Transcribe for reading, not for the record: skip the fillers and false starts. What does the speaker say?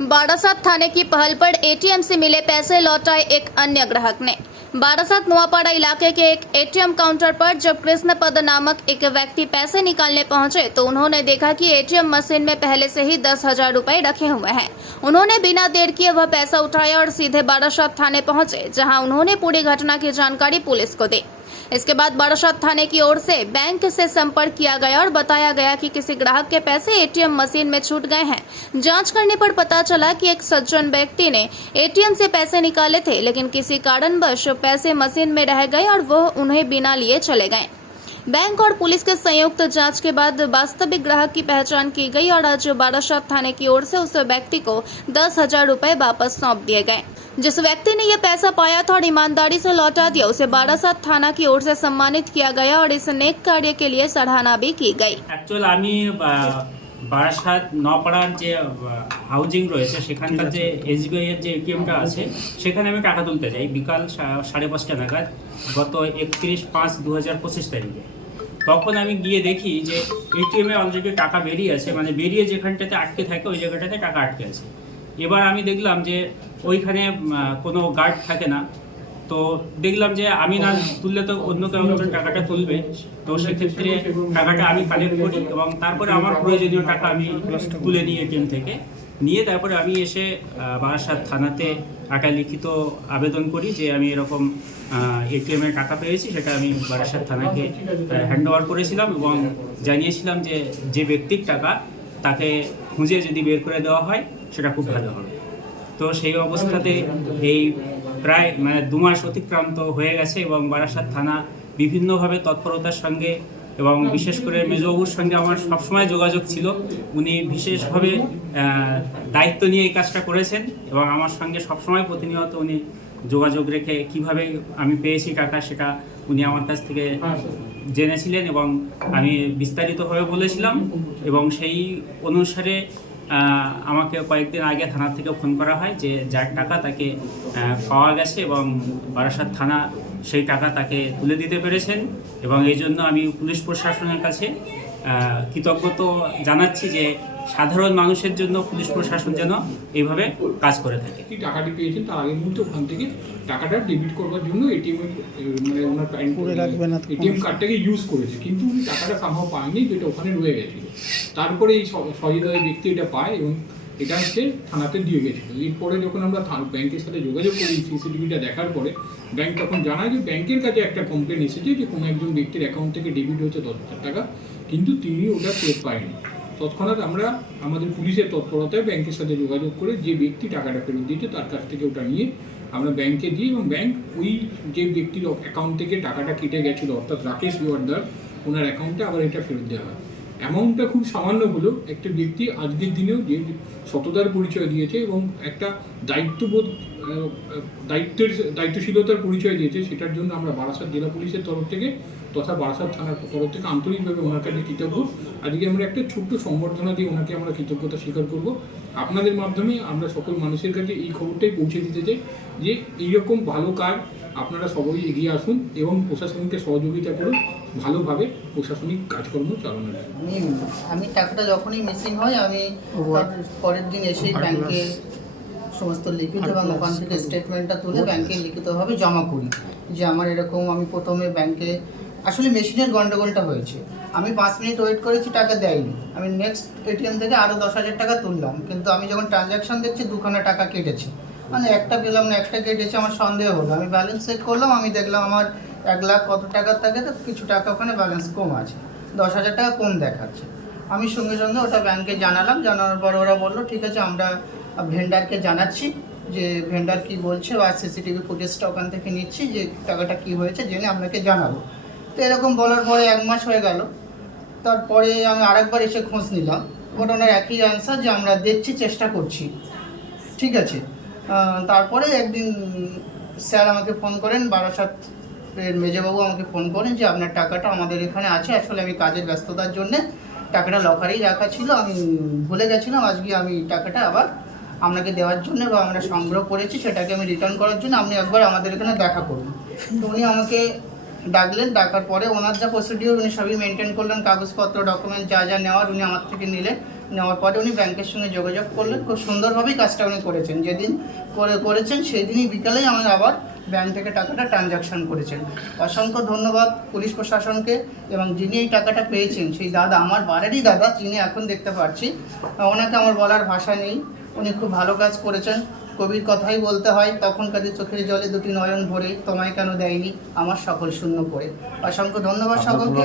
बारासात थाने की पहल पर एटीएम से मिले पैसे लौटाए एक अन्य ग्राहक ने। बारासात नोआपाड़ा इलाके के एक एटीएम काउंटर पर जब कृष्णपद नामक एक व्यक्ति पैसे निकालने पहुंचे तो उन्होंने देखा कि एटीएम मशीन में पहले से ही 10,000 रुपए रखे हुए हैं। उन्होंने बिना देर किए वह पैसा उठाया और सीधे बारासात थाने पहुंचे, जहां उन्होंने पूरी घटना की जानकारी पुलिस को दी। इसके बाद बारासात थाने की ओर से बैंक से संपर्क किया गया और बताया गया कि किसी ग्राहक के पैसे एटीएम मशीन में छूट गए हैं। जांच करने पर पता चला कि एक सज्जन व्यक्ति ने एटीएम से पैसे निकाले थे, लेकिन किसी कारणवश पैसे मशीन में रह गए और वह उन्हें बिना लिए चले गए। बैंक और पुलिस के संयुक्त जांच के बाद वास्तविक ग्राहक की पहचान की गई और आज बारासात थाने की ओर से उस व्यक्ति को 10,000 रुपए वापस सौंप दिए गए। जिस व्यक्ति ने यह पैसा पाया था और ईमानदारी से लौटा दिया, उसे बारासात थाना की ओर से सम्मानित किया गया और इस नेक कार्य के लिए सराहना भी की गई। एक्चुअल আমি বারাসাত নপাড়ার যে হাউজিং রয়েছে সেখানকার যে এসবিআই এর যে এটিএমটা আছে সেখানে আমি টাকা তুলতে যাই বিকাল 5:30টা নাগাদ গত 31/5/2025 তারিখে। তখন আমি গিয়ে দেখি যে এটিএমে অলরেডি টাকা বেরিয়ে আছে, মানে বেরিয়ে যেখানটাতে আটকে থাকে ওই জায়গাটাতে টাকা আটকে আছে। এবার আমি দেখলাম যে ওইখানে কোনো গার্ড থাকে না, তো দেখলাম যে আমি না তুললে তো অন্য কেউ একজন টাকাটা তুলবে, তো সেক্ষেত্রে টাকাটা আমি কালেক্ট করি এবং তারপরে আমার প্রয়োজনীয় টাকা আমি তুলে নিই এটিএম থেকে। নিয়ে তারপরে আমি এসে বারাসাত থানাতে একটা লিখিত আবেদন করি যে আমি এরকম এটিএমের টাকা পেয়েছি, সেটা আমি বারাসাত থানাকে হ্যান্ড ওভার করেছিলাম এবং জানিয়েছিলাম যে যে ব্যক্তির টাকা তাকে খুঁজে যদি বের করে দেওয়া হয় সেটা খুব ভালো হবে। তো সেই অবস্থাতে এই প্রায় 2 মাস অতিক্রান্ত হয়ে গেছে এবং বারাসাত থানা বিভিন্নভাবে তৎপরতার সঙ্গে এবং বিশেষ করে মেজবাবুর সঙ্গে আমার সবসময় যোগাযোগ ছিল। উনি বিশেষভাবে দায়িত্ব নিয়ে এই কাজটা করেছেন এবং আমার সঙ্গে সবসময় প্রতিনিয়ত উনি যোগাযোগ রেখে কিভাবে আমি পেয়েছি টাকা সেটা উনি আমার কাছ থেকে জেনেছিলেন এবং আমি বিস্তারিতভাবে বলেছিলাম এবং সেই অনুসারে আমাকে কয়েকদিন আগে থানা থেকে ফোন করা হয় যে যার টাকা তাকে পাওয়া গেছে এবং বারাসাত থানা সেই টাকা তাকে তুলে দিতে পেরেছেন এবং এই জন্য আমি পুলিশ প্রশাসনের কাছে কৃতজ্ঞতা জানাচ্ছি যে সাধারণ মানুষের জন্য পুলিশ প্রশাসন যেন এইভাবে কাজ করে থাকে। টাকাটি পেয়েছেন তার আগের মুহূর্তে ওখান থেকে টাকাটা ডেবিট করবার জন্য এটিএম মানে ওনার এটিএম কার্ডটাকে ইউজ করেছে, কিন্তু উনি টাকাটা সামহাও পায়নি, যেটা ওখানে রয়ে গেছিল। তারপরে এই সহৃদয় ব্যক্তি এটা পায় এবং এটা হচ্ছে থানাতে দিয়ে গেছিলো। এরপরে যখন আমরা ব্যাংকের সাথে যোগাযোগ করি সিসিটিভিটা দেখার পরে ব্যাংক তখন জানায় যে ব্যাংকের কাছে একটা কমপ্লেন এসেছে যে কোনো একজন ব্যক্তির অ্যাকাউন্ট থেকে ডেবিট হয়েছে 10,000 টাকা, কিন্তু তিনি ওটা টের পায়নি। তৎক্ষণাৎ আমরা আমাদের পুলিশের তৎপরতায় ব্যাংকের সাথে যোগাযোগ করে যে ব্যক্তি টাকাটা ফেরত দিয়েছে তার কাছ থেকে ওটা নিয়ে আমরা ব্যাংকে দিই এবং ব্যাংক ওই যে ব্যক্তির অ্যাকাউন্ট থেকে টাকাটা কেটে গেছিলো অর্থাৎ রাকেশ বিওয়ারদার, ওনার অ্যাকাউন্টে আবার এটা ফেরত দেওয়া হয়। অ্যামাউন্টটা খুব সামান্য হলেও একটা ব্যক্তি আজকের দিনেও যে সততার পরিচয় দিয়েছে এবং একটা দায়িত্বশীলতার পরিচয় দিয়েছে, সেটার জন্য আমরা বারাসাত জেলা পুলিশের তরফ থেকে তথা বারাসাত থানার তরফ থেকে আন্তরিকভাবে ওনার কাছে কৃতজ্ঞ। আজকে আমরা একটা ছোট্ট সম্বর্ধনা দিয়ে ওনাকে আমরা কৃতজ্ঞতা স্বীকার করব। আপনাদের মাধ্যমে আমরা সকল মানুষের কাছে এই খবরটাই পৌঁছে দিতে চাই যে এইরকম ভালো কাজ আপনারা সবাই এগিয়ে আসুন এবং প্রশাসনকে সহযোগিতা করুন ভালোভাবে প্রশাসনিক কাজকর্ম চালানোর জন্য। আমি টাকাটা যখনই মিসিং হয় আমি পরের দিন এসেই ব্যাংকে সমস্ত লিখিত এবং ওখান থেকে স্টেটমেন্টটা তুলে ব্যাংকে লিখিতভাবে জমা করি যে আমার এরকম আমি প্রথমে ব্যাংকে আসলে মেশিনের গন্ডগোলটা হয়েছে, আমি 5 মিনিট ওয়েট করেছি, টাকা দেয়নি, আমি নেক্সট এটিএম থেকে আরও 10,000 টাকা তুললাম, কিন্তু আমি যখন ট্রানজ্যাকশন দেখছি 2খানা টাকা কেটেছে, মানে একটা পেলাম না একটা কেটেছে, আমার সন্দেহ হলো, আমি ব্যালেন্স চেক করলাম, আমি দেখলাম আমার 1 লাখ কত টাকার থাকে তো কিছু টাকা ওখানে ব্যালেন্স কম আছে, 10,000 টাকা কম দেখাচ্ছে। আমি সঙ্গে সঙ্গে ওটা ব্যাংকে জানালাম, জানানোর পর ওরা বললো ঠিক আছে আমরা ভেন্ডারকে জানাচ্ছি যে ভেন্ডার কি বলছে বা সিসিটিভি ফুটেজটা ওখান থেকে নিচ্ছি যে টাকাটা কি হয়েছে জেনে আপনাকে জানাবো। তো এরকম বলার পরে 1 মাস হয়ে গেল, তারপরে আমি আরেকবার এসে খোঁজ নিলাম, ওনার একই অ্যান্সার যে আমরা দেখছি চেষ্টা করছি, ঠিক আছে। তারপরে একদিন স্যার আমাকে ফোন করেন, বারাসাতের মেজবাবু আমাকে ফোন করেন যে আপনার টাকাটা আমাদের এখানে আছে, আসলে আমি কাজের ব্যস্ততার জন্যে টাকাটা লকারেই রাখা ছিল, আমি ভুলে গেছিলাম, আজকে আমি টাকাটা আবার আপনাকে দেওয়ার জন্য বা আমরা সংগ্রহ করেছি সেটাকে আমি রিটার্ন করার জন্য আপনি একবার আমাদের এখানে দেখা করুন। তো উনি আমাকে ডাকলেন, ডাকার পরে ওনার যা প্রসিডিওর উনি সবই মেনটেন করলেন, কাগজপত্র ডকুমেন্ট যা যা নেওয়ার উনি আমার থেকে নিলেন, নেওয়ার পরে উনি ব্যাংকের সঙ্গে যোগাযোগ করলেন, খুব সুন্দরভাবেই কাজটা উনি করেছেন। যেদিন করেছেন সেই দিনই বিকালেই আমার আবার ব্যাংক থেকে টাকাটা ট্রানজাকশন করেছেন। অসংখ্য ধন্যবাদ পুলিশ প্রশাসনকে, এবং যিনি এই টাকাটা পেয়েছেন সেই দাদা, আমার বাড়িরই দাদা, যিনি এখন দেখতে পাচ্ছি, ওনাকে আমার বলার ভাষা নেই। উনি খুব ভালো কাজ করেছেন। কবির কথাই বলতে হয়, তখন কাজে চোখের জলে দুটি নয়ন ভরে, তোমায় কেন দেয়নি আমার সকল শূন্য করে। অসংখ্য ধন্যবাদ সকলকে।